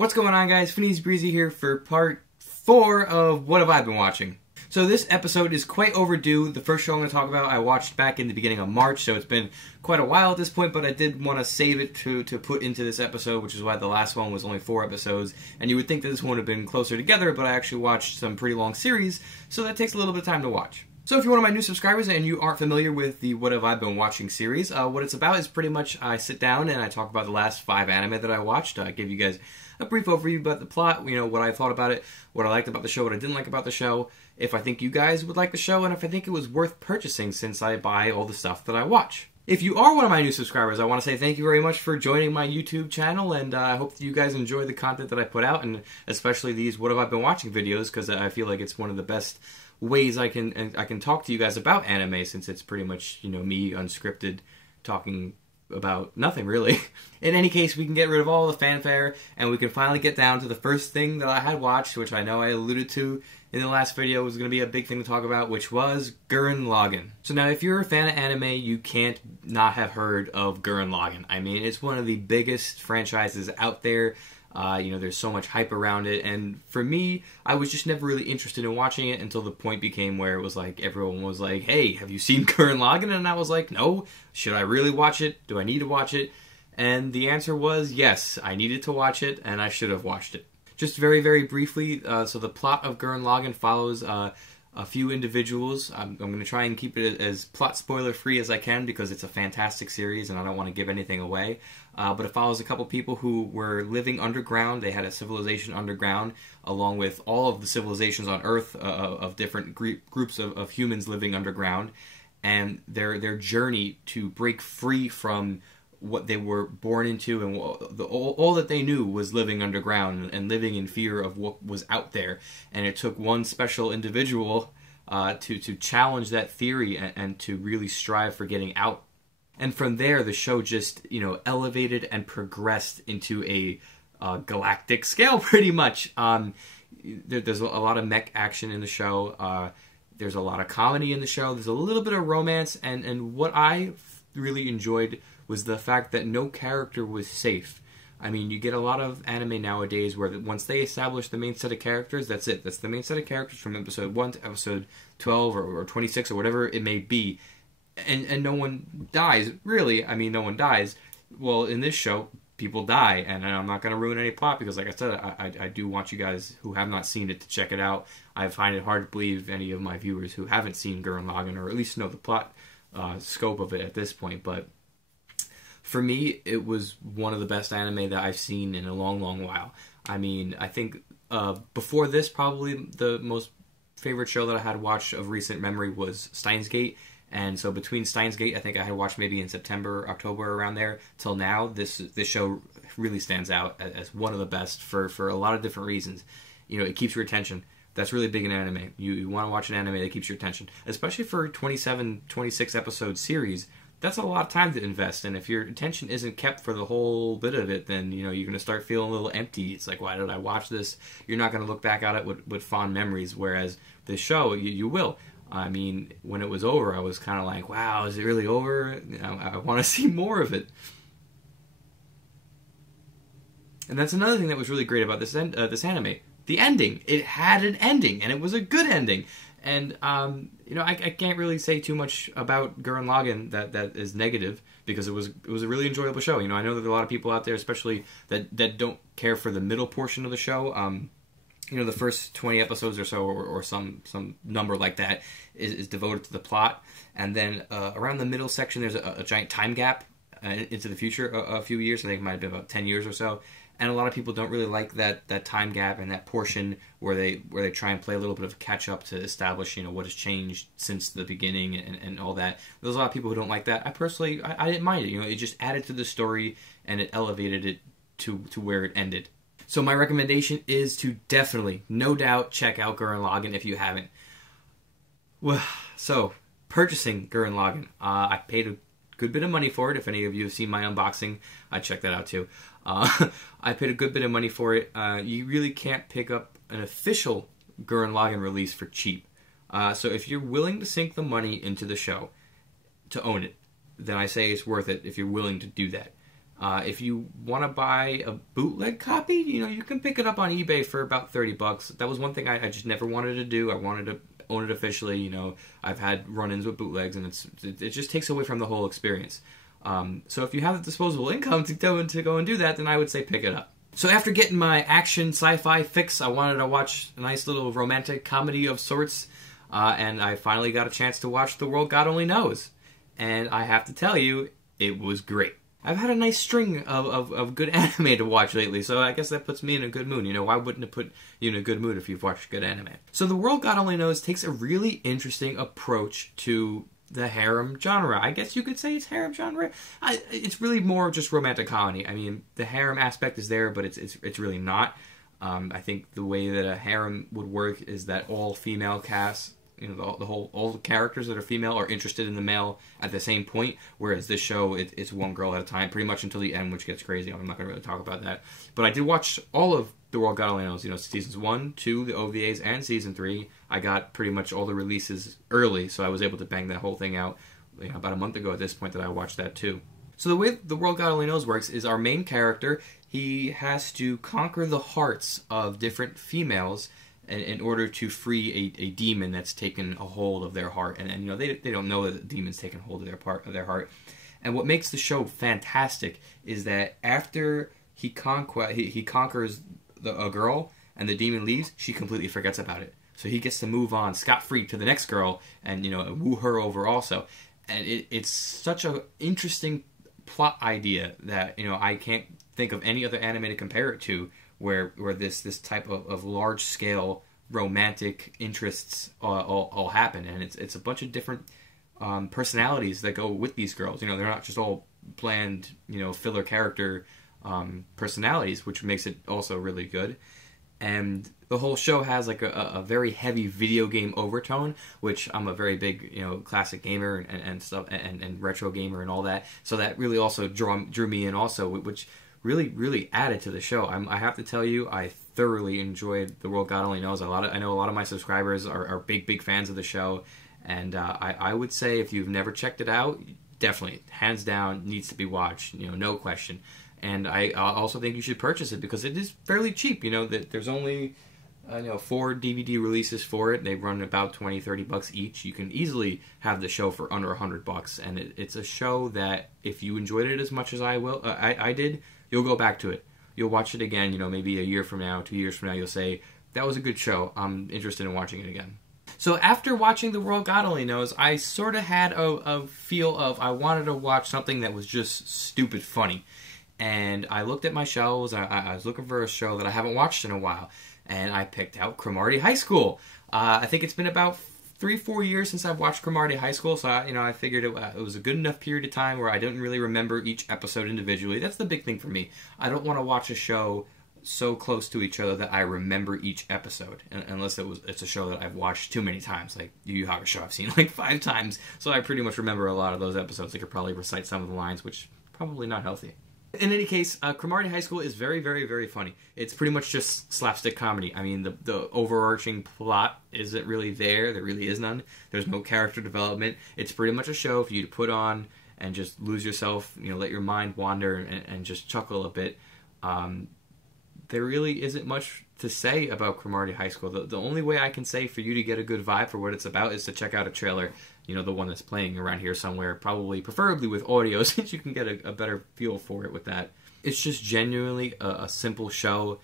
What's going on, guys? Finney's Breezy here for part 4 of What Have I Been Watching. So this episode is quite overdue. The first show I'm going to talk about I watched back in the beginning of March, so it's been quite a while at this point, but I did want to save it to put into this episode, which is why the last one was only 4 episodes, and you would think that this one would have been closer together, but I actually watched some pretty long series, so that takes a little bit of time to watch. So if you're one of my new subscribers and you aren't familiar with the What Have I Been Watching series, what it's about is pretty much I sit down and I talk about the last 5 anime that I watched. I give you guys a brief overview about the plot, what I thought about it, what I liked about the show, what I didn't like about the show, if I think you guys would like the show, and if I think it was worth purchasing since I buy all the stuff that I watch. If you are one of my new subscribers, I want to say thank you very much for joining my YouTube channel, and I hope that you guys enjoy the content that I put out, and especially these What Have I Been Watching videos, because I feel like it's one of the best ways I can talk to you guys about anime, since it's pretty much, me unscripted talking about nothing, really. In any case, we can get rid of all the fanfare, and we can finally get down to the first thing that I had watched, which I know I alluded to in the last video was going to be a big thing to talk about, which was Gurren Lagann. So now, if you're a fan of anime, you can't not have heard of Gurren Lagann. I mean, it's one of the biggest franchises out there. There's so much hype around it, and for me, I was just never really interested in watching it until the point became where it was like, everyone was like, hey, have you seen Gurren Lagann? And I was like, no. Should I really watch it? Do I need to watch it? And the answer was yes, I needed to watch it, and I should have watched it. Just very, very briefly, so the plot of Gurren Lagann follows a few individuals. I'm going to try and keep it as plot spoiler-free as I can because it's a fantastic series and I don't want to give anything away. But it follows a couple people who were living underground. They had a civilization underground, along with all of the civilizations on Earth of different groups of humans living underground. And their journey to break free from what they were born into, and all that they knew was living underground and living in fear of what was out there. And it took one special individual to challenge that theory and to really strive for getting out. And from there, the show just elevated and progressed into a galactic scale, pretty much. There's a lot of mech action in the show. There's a lot of comedy in the show. There's a little bit of romance, and what I really enjoyed was the fact that no character was safe. I mean, you get a lot of anime nowadays where once they establish the main set of characters, that's it. That's the main set of characters from episode 1 to episode 12 or 26 or whatever it may be. And no one dies, really. I mean, no one dies. Well, in this show, people die, and I'm not going to ruin any plot because, like I said, I do want you guys who have not seen it to check it out. I find it hard to believe any of my viewers who haven't seen Gurren Lagann, or at least know the plot scope of it at this point, but for me, it was one of the best anime that I've seen in a long, long while. I mean, I think before this, probably the most favorite show that I had watched of recent memory was Steins Gate. And so between Steins Gate, I think I had watched maybe in September, October, around there, till now, this show really stands out as one of the best for a lot of different reasons. It keeps your attention. That's really big in anime. You want to watch an anime that keeps your attention. Especially for a 27, 26 episode series, that's a lot of time to invest. And if your attention isn't kept for the whole bit of it, then you're going to start feeling a little empty. It's like, why did I watch this? You're not going to look back at it with fond memories, whereas this show, you will. I mean, when it was over, I was kind of like, wow, is it really over? I want to see more of it. And that's another thing that was really great about this anime. The ending. It had an ending, and it was a good ending. And, I can't really say too much about Gurren Lagann that is negative, because it was a really enjoyable show. I know that there are a lot of people out there, especially that don't care for the middle portion of the show. The first 20 episodes or so, or some number like that, is devoted to the plot. And then around the middle section, there's a giant time gap into the future, a few years. I think it might have been about 10 years or so. And a lot of people don't really like that time gap and that portion where they try and play a little bit of catch up to establish what has changed since the beginning and all that. There's a lot of people who don't like that. I personally I didn't mind it. It just added to the story and it elevated it to where it ended. So my recommendation is to definitely, no doubt, check out Gurren Lagann if you haven't. Well, so purchasing Gurren Lagann, I paid a good bit of money for it. If any of you have seen my unboxing, I checked that out too. I paid a good bit of money for it. You really can't pick up an official Gurren Lagann release for cheap. So if you're willing to sink the money into the show to own it, then I say it's worth it if you're willing to do that. If you want to buy a bootleg copy, you can pick it up on eBay for about $30. That was one thing I just never wanted to do. I wanted to own it officially. I've had run-ins with bootlegs, and it just takes away from the whole experience. So if you have the disposable income to go and do that, then I would say pick it up. So after getting my action sci-fi fix, I wanted to watch a nice little romantic comedy of sorts, and I finally got a chance to watch The World God Only Knows. And I have to tell you, it was great. I've had a nice string of good anime to watch lately, so I guess that puts me in a good mood. Why wouldn't it put you in a good mood if you've watched good anime? So The World God Only Knows takes a really interesting approach to the harem genre. I guess you could say it's harem genre. It's really more just romantic comedy. I mean, the harem aspect is there, but it's really not. I think the way that a harem would work is that all female casts, all the characters that are female are interested in the male at the same point, whereas this show, it's one girl at a time, pretty much until the end, which gets crazy. I'm not going to really talk about that. But I did watch all of The World God Only Knows, seasons 1, 2, the OVAs, and season 3. I got pretty much all the releases early, so I was able to bang that whole thing out about a month ago at this point that I watched that too. So the way The World God Only Knows works is our main character, he has to conquer the hearts of different females in order to free a demon that's taken a hold of their heart. And they don't know that the demon's taken hold of their heart. And what makes the show fantastic is that after he conquers a girl and the demon leaves, she completely forgets about it. So he gets to move on scot-free to the next girl and woo her over also. And it's such an interesting plot idea that I can't think of any other anime to compare it to, where this type of large scale romantic interests all happen, and it's a bunch of different personalities that go with these girls. They're not just all bland filler character personalities, which makes it also really good. And the whole show has like a very heavy video game overtone, which I'm a very big classic gamer and stuff and retro gamer and all that. So that really also drew me in also, which really added to the show. I have to tell you, I thoroughly enjoyed The World God Only Knows. I know a lot of my subscribers are big fans of the show, and I would say if you've never checked it out, definitely, hands down, needs to be watched. No question. And I also think you should purchase it because it is fairly cheap. There's only 4 DVD releases for it. They run about $20-30 each. You can easily have the show for under $100, and it's a show that if you enjoyed it as much as I did, you'll go back to it. You'll watch it again, maybe a year from now, 2 years from now, you'll say, that was a good show. I'm interested in watching it again. So after watching The World God Only Knows, I sort of had a feel of I wanted to watch something that was just stupid funny. And I looked at my shelves, I was looking for a show that I haven't watched in a while, and I picked out Cromartie High School. I think it's been about 3-4 years since I've watched Cromartie High School, so I figured it was a good enough period of time where I didn't really remember each episode individually. That's the big thing for me. I don't want to watch a show so close to each other that I remember each episode, unless it's a show that I've watched too many times, like Yu Yu Hakusho I've seen like 5 times, so I pretty much remember a lot of those episodes. I could probably recite some of the lines, which probably not healthy. In any case, Cromartie High School is very funny. It's pretty much just slapstick comedy. I mean, the overarching plot isn't really there. There really is none. There's no character development. It's pretty much a show for you to put on and just lose yourself, let your mind wander and just chuckle a bit. There really isn't much to say about Cromartie High School. The only way I can say for you to get a good vibe for what it's about is to check out a trailer, the one that's playing around here somewhere, preferably with audio, since you can get a better feel for it with that. It's just genuinely a simple show,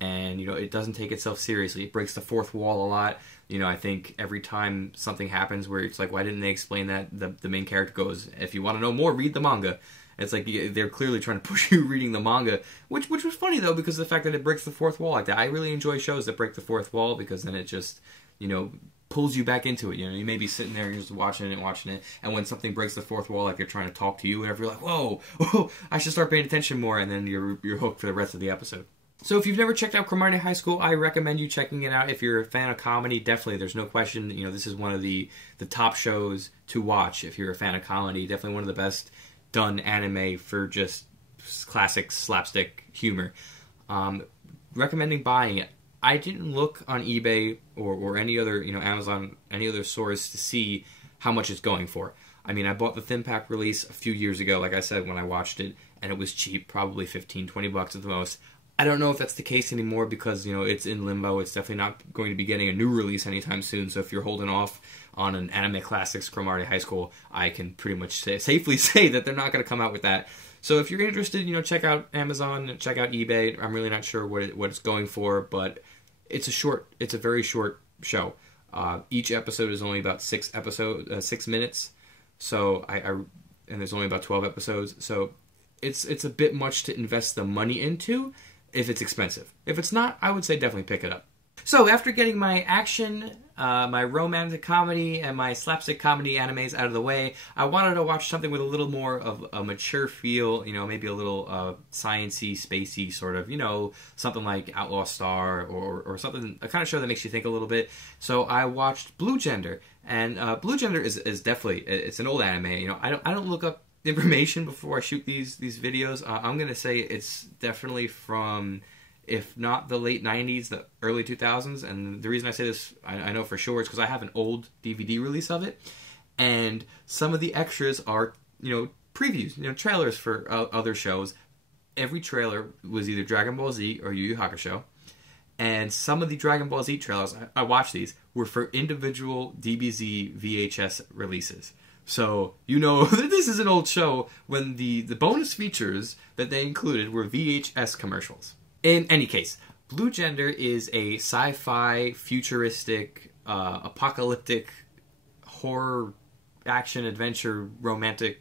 and, it doesn't take itself seriously. It breaks the fourth wall a lot. I think every time something happens where it's like, why didn't they explain that? The main character goes, if you want to know more, read the manga. It's like they're clearly trying to push you reading the manga, which was funny, though, because of the fact that it breaks the fourth wall like that. I really enjoy shows that break the fourth wall, because then it just, pulls you back into it. You may be sitting there and you're just watching it, and when something breaks the fourth wall, like they're trying to talk to you, whatever, you're like, whoa, I should start paying attention more, and then you're hooked for the rest of the episode. So if you've never checked out Cromartie High School, I recommend you checking it out. If you're a fan of comedy, definitely, there's no question, this is one of the top shows to watch if you're a fan of comedy. Definitely one of the best done anime for just classic slapstick humor. Recommending buying it. I didn't look on eBay or any other, Amazon, any other source to see how much it's going for. I mean, I bought the thin pack release a few years ago, like I said, when I watched it, and it was cheap, probably 15, 20 bucks at the most. I don't know if that's the case anymore because, you know, it's in limbo. It's definitely not going to be getting a new release anytime soon. So if you're holding off on an Anime Classics Cromartie High School, I can pretty much safely say that they're not going to come out with that. So if you're interested, you know, check out Amazon, check out eBay. I'm really not sure what it's going for, but it's a very short show. Each episode is only about 6 minutes. So and there's only about 12 episodes. So it's a bit much to invest the money into if it's expensive. If it's not, I would say definitely pick it up. So after getting my action, my romantic comedy, and my slapstick comedy animes out of the way, I wanted to watch something with a little more of a mature feel, you know, maybe a little science-y, spacey sort of, you know, something like Outlaw Star or something, a kind of show that makes you think a little bit. So I watched Blue Gender, and Blue Gender is definitely, it's an old anime, you know, I don't look up information before I shoot these videos. I'm going to say it's definitely from, if not the late 90s, the early 2000s. And the reason I say this, I know for sure, is because I have an old DVD release of it. And some of the extras are, you know, previews, you know, trailers for other shows. Every trailer was either Dragon Ball Z or Yu Yu Hakusho. And some of the Dragon Ball Z trailers, I watched these, were for individual DBZ VHS releases. So, you know that this is an old show when the bonus features that they included were VHS commercials. In any case, Blue Gender is a sci-fi, futuristic, apocalyptic, horror, action, adventure, romantic.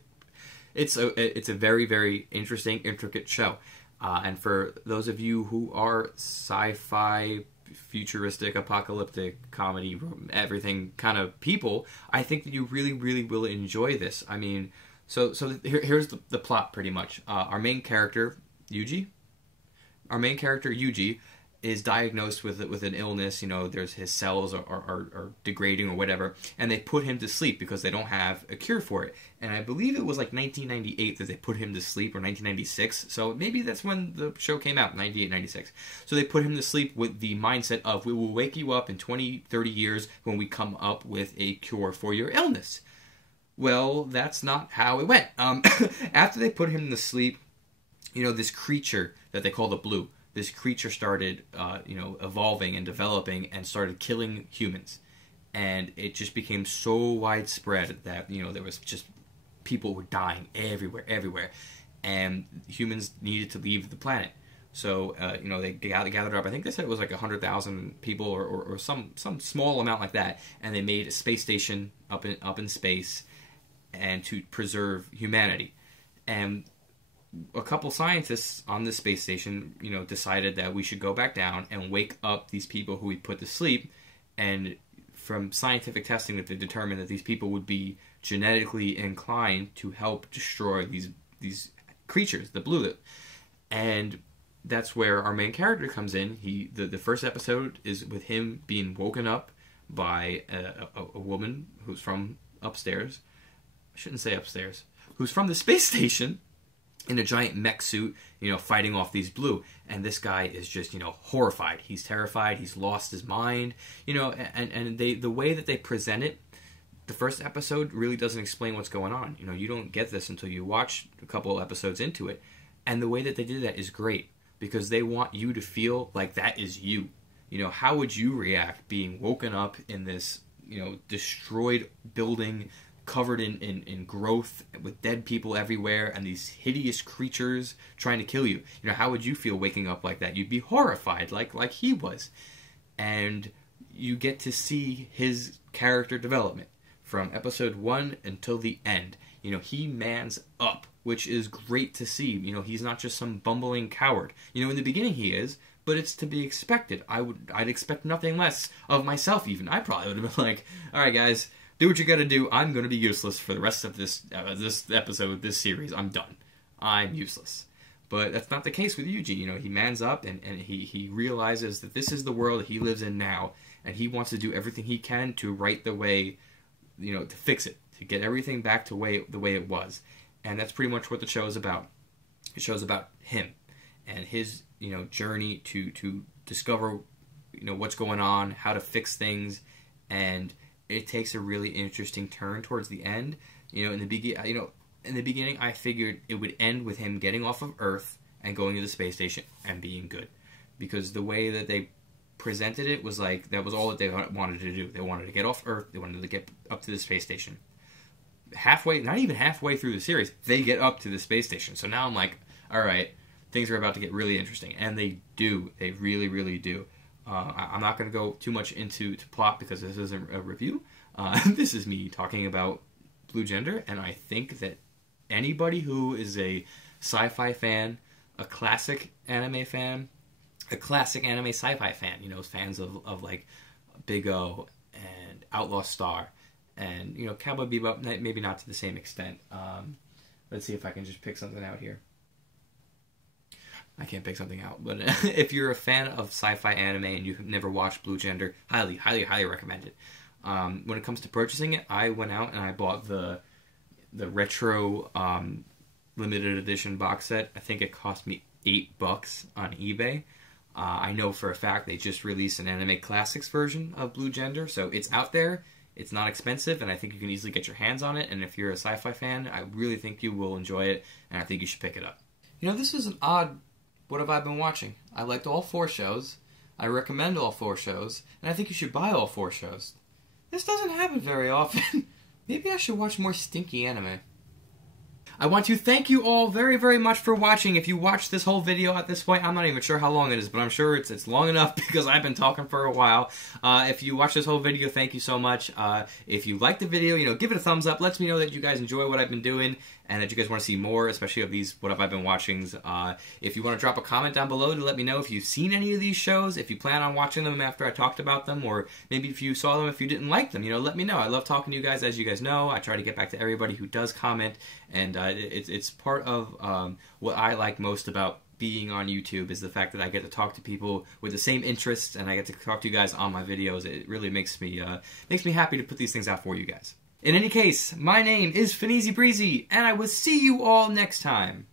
It's a very, very interesting, intricate show. And for those of you who are sci-fi, futuristic, apocalyptic, comedy, everything kind of people, I think that you really, really will enjoy this. I mean, so here's the plot pretty much. Our main character, Yuji, is diagnosed with an illness. You know, his cells are degrading or whatever, and they put him to sleep because they don't have a cure for it. And I believe it was like 1998 that they put him to sleep, or 1996. So maybe that's when the show came out, 98, 96. So they put him to sleep with the mindset of, we will wake you up in 20, 30 years when we come up with a cure for your illness. Well, that's not how it went. After they put him to sleep, you know, this creature that they call the Blue, this creature started, you know, evolving and developing and started killing humans. And it just became so widespread that, you know, there was just, people were dying everywhere. And humans needed to leave the planet. So, you know, they gathered up, I think they said it was like 100,000 people or some small amount like that. And they made a space station up in space and to preserve humanity. And a couple scientists on this space station, you know, decided that we should go back down and wake up these people who we put to sleep. And from scientific testing, that they determined that these people would be genetically inclined to help destroy these creatures, the Blue. And that's where our main character comes in. The first episode is with him being woken up by a woman who's from upstairs. I shouldn't say upstairs. Who's from the space station, in a giant mech suit, you know, fighting off these Blue. And this guy is just, you know, horrified. He's terrified. He's lost his mind. You know, and the way that they present it, the first episode really doesn't explain what's going on. You know, you don't get this until you watch a couple episodes into it. And the way that they did that is great, because they want you to feel like that is you. You know, how would you react being woken up in this, you know, destroyed building, covered in growth, with dead people everywhere and these hideous creatures trying to kill you? You know, how would you feel waking up like that? You'd be horrified, like he was. And you get to see his character development from episode 1 until the end. You know, he mans up, which is great to see. You know, he's not just some bumbling coward. You know, in the beginning he is, but it's to be expected. I'd expect nothing less of myself even. I probably would have been like, all right, guys, do what you gotta do. I'm gonna be useless for the rest of this episode, this series. I'm done. I'm useless. But that's not the case with Yuji. You know, he mans up and he realizes that this is the world he lives in now, and he wants to do everything he can to right the way, you know, to fix it, to get everything back to the way it was. And that's pretty much what the show is about. The show's about him and his, you know, journey to discover, you know, what's going on, how to fix things, and it takes a really interesting turn towards the end. You know, in the beginning, I figured it would end with him getting off of Earth and going to the space station and being good, because the way that they presented it was like that was all that they wanted to do. They wanted to get off Earth. They wanted to get up to the space station. Halfway, not even halfway through the series, they get up to the space station. So now I'm like, all right, things are about to get really interesting, and they do. They really, really do. I'm not going to go too much into plot because this isn't a review. This is me talking about Blue Gender, and I think that anybody who is a sci-fi fan, a classic anime fan, a classic anime sci-fi fan, you know, fans of like Big O and Outlaw Star and, you know, Cowboy Bebop, maybe not to the same extent. Let's see if I can just pick something out here. I can't pick something out, but if you're a fan of sci-fi anime and you've never watched Blue Gender, highly, highly, highly recommend it. When it comes to purchasing it, I went out and I bought the retro limited edition box set. I think it cost me $8 on eBay. I know for a fact they just released an Anime Classics version of Blue Gender, so it's out there. It's not expensive, and I think you can easily get your hands on it. And if you're a sci-fi fan, I really think you will enjoy it, and I think you should pick it up. You know, this is an odd what have I been watching. I liked all 4 shows. I recommend all 4 shows, and I think you should buy all 4 shows. This doesn't happen very often. Maybe I should watch more stinky anime. I want to thank you all very, very much for watching. If you watched this whole video at this point, I'm not even sure how long it is, but I'm sure it's long enough because I've been talking for a while. If you watched this whole video, thank you so much. If you liked the video, you know, give it a thumbs up. Lets me know that you guys enjoy what I've been doing and that you guys want to see more, especially of these What Have I Been Watchings. If you want to drop a comment down below to let me know if you've seen any of these shows, if you plan on watching them after I talked about them, or maybe if you saw them if you didn't like them, you know, let me know. I love talking to you guys, as you guys know. I try to get back to everybody who does comment, and it's part of what I like most about being on YouTube is the fact that I get to talk to people with the same interests, and I get to talk to you guys on my videos. It really makes me happy to put these things out for you guys. In any case, my name is Fineezy Breezy, and I will see you all next time.